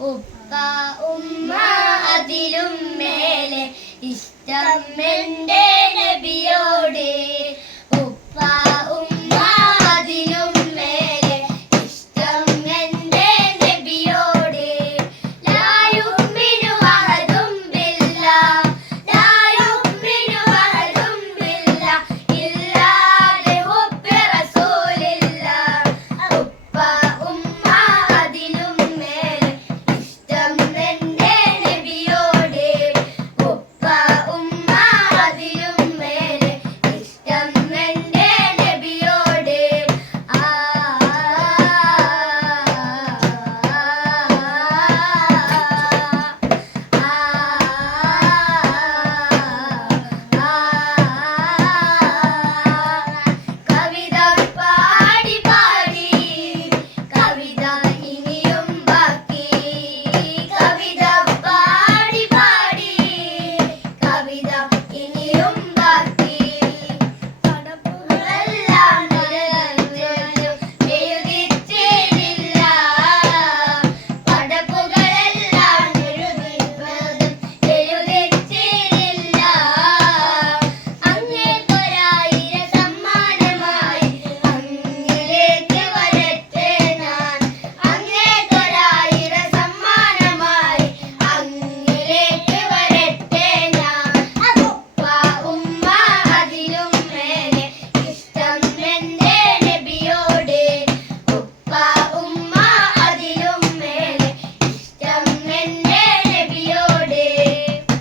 ഉപ്പ ഉമ്മ അതിലും മേലെ ഇഷ്ടം എന്റെ